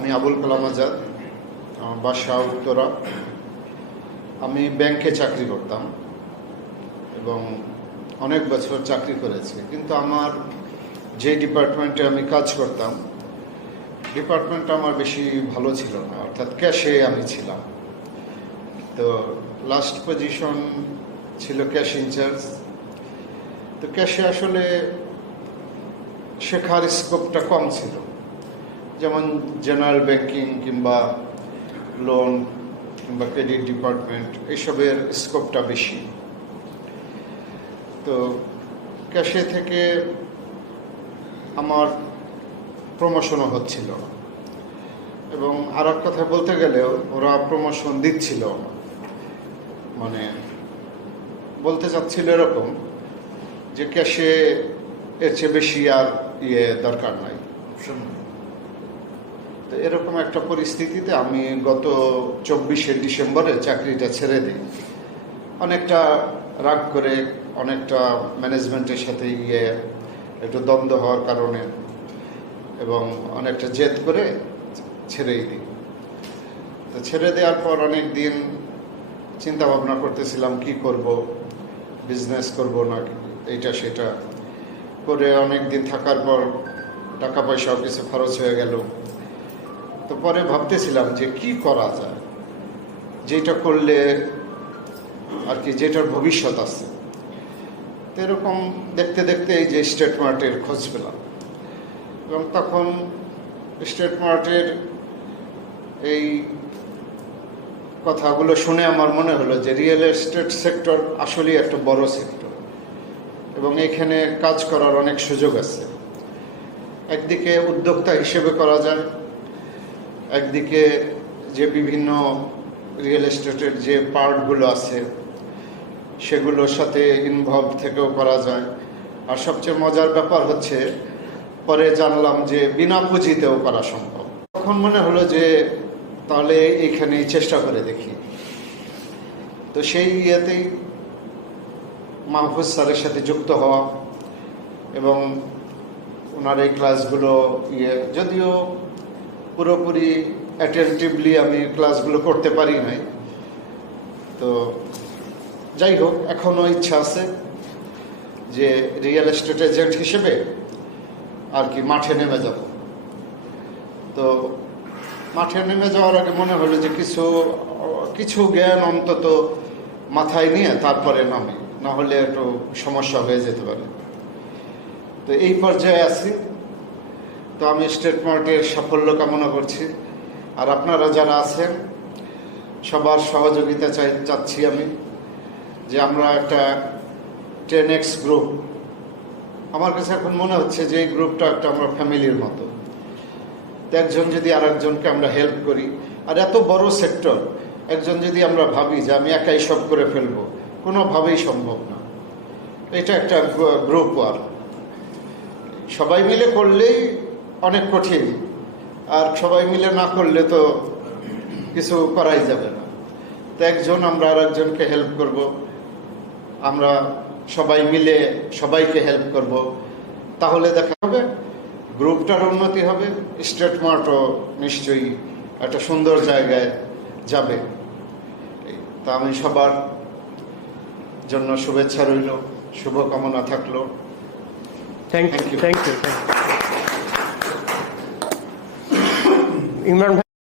আমি আবুল কালাম আজাদ, আমার বাসা উত্তরা। আমি ব্যাংকে চাকরি করতাম এবং অনেক বছর চাকরি করেছি, কিন্তু আমার যে ডিপার্টমেন্টে আমি কাজ করতাম ডিপার্টমেন্টটা আমার বেশি ভালো ছিল না, অর্থাৎ ক্যাশে আমি ছিলাম। তো লাস্ট পজিশন ছিল ক্যাশ ইনচার্জ। তো ক্যাশে আসলে শেখার স্কোপটা কম ছিল, যেমন জেনারেল ব্যাংকিং কিংবা লোন কিংবা ক্রেডিট ডিপার্টমেন্ট এইসবের স্কোপটা বেশি। তো ক্যাশে থেকে আমার প্রমোশনও হচ্ছিল না, এবং আর এক কথা বলতে গেলেও ওরা প্রমোশন দিচ্ছিল না। মানে বলতে চাচ্ছিল এরকম যে ক্যাশে এর চেয়ে বেশি আর দরকার নাই। তো এরকম একটা পরিস্থিতিতে আমি গত 24শে ডিসেম্বরে চাকরিটা ছেড়ে দিই, অনেকটা রাগ করে, অনেকটা ম্যানেজমেন্টের সাথে একটু দ্বন্দ্ব হওয়ার কারণে এবং অনেকটা জেদ করে ছেড়েই দিই। তো ছেড়ে দেওয়ার পর অনেক দিন চিন্তা ভাবনা করতেছিলাম কি করব, বিজনেস করব না এইটা সেটা করে। অনেক দিন থাকার পর টাকা পয়সাও কিছু খরচ হয়ে গেল। তো পরে ভাবতেছিলাম যে কি করা যায়, যেটা করলে আর কি যেটার ভবিষ্যৎ আছে। তো এরকম দেখতে দেখতে এই যে স্টেট মার্টের খোঁজ পেলাম, এবং তখন স্টেট মার্টের এই কথাগুলো শুনে আমার মনে হলো যে রিয়েল এস্টেট সেক্টর আসলেই একটা বড় সেক্টর এবং এখানে কাজ করার অনেক সুযোগ আছে। একদিকে উদ্যোক্তা হিসেবে করা যায়, একদিকে যে বিভিন্ন রিয়েল এস্টেটের যে পার্টগুলো আছে সেগুলোর সাথে ইনভলভ থেকেও করা যায়। আর সবচেয়ে মজার ব্যাপার হচ্ছে পরে জানলাম যে বিনা পুঁজিতেও করা সম্ভব। তখন মনে হলো যে তাহলে এইখানেই চেষ্টা করে দেখি। তো সেই ইয়েতেই মাহফুজ স্যারের সাথে যুক্ত হওয়া এবং ওনার এই ক্লাসগুলো যদিও পুরোপুরি অ্যাটেন্টিভলি আমি ক্লাসগুলো করতে পারি নাই, তো যাই হোক এখনও ইচ্ছা আছে যে রিয়েল এস্টেট এজেন্ট হিসেবে আর কি মাঠে নেমে যাব। তো মাঠে নেমে যাওয়ার আগে মনে হলো যে কিছু জ্ঞান অন্তত মাথায় নিয়ে তারপরে নামি, না হলে একটু সমস্যা হয়ে যেতে পারে। তো এই পর্যায়ে আছি। তো আমি স্টেট মার্টের সাফল্য কামনা করছি, আর আপনারা যারা আছেন সবার সহযোগিতা চাচ্ছি আমি, যে আমরা একটা 10X গ্রুপ। আমার কাছে এখন মনে হচ্ছে যে এই গ্রুপটা একটা আমরা ফ্যামিলির মতো। তো একজন যদি আর একজনকে আমরা হেল্প করি, আর এত বড় সেক্টর, একজন যদি আমরা ভাবি যে আমি একাই সব করে ফেলবো, কোনোভাবেই সম্ভব না। এটা একটা গ্রুপ ওয়ার্ক, সবাই মিলে করলেই অনেক কঠিন, আর সবাই মিলে না করলে তো কিছু করাই যাবে না। তো একজন আমরা আর একজনকে হেল্প করব, আমরা সবাই মিলে সবাইকে হেল্প করব, তাহলে দেখা হবে গ্রুপটার উন্নতি হবে, স্টেট মার্টও নিশ্চয়ই একটা সুন্দর জায়গায় যাবে। তা আমি সবার জন্য শুভেচ্ছা রইল, শুভকামনা থাকলো। থ্যাংক ইউ ইমরান ভাই।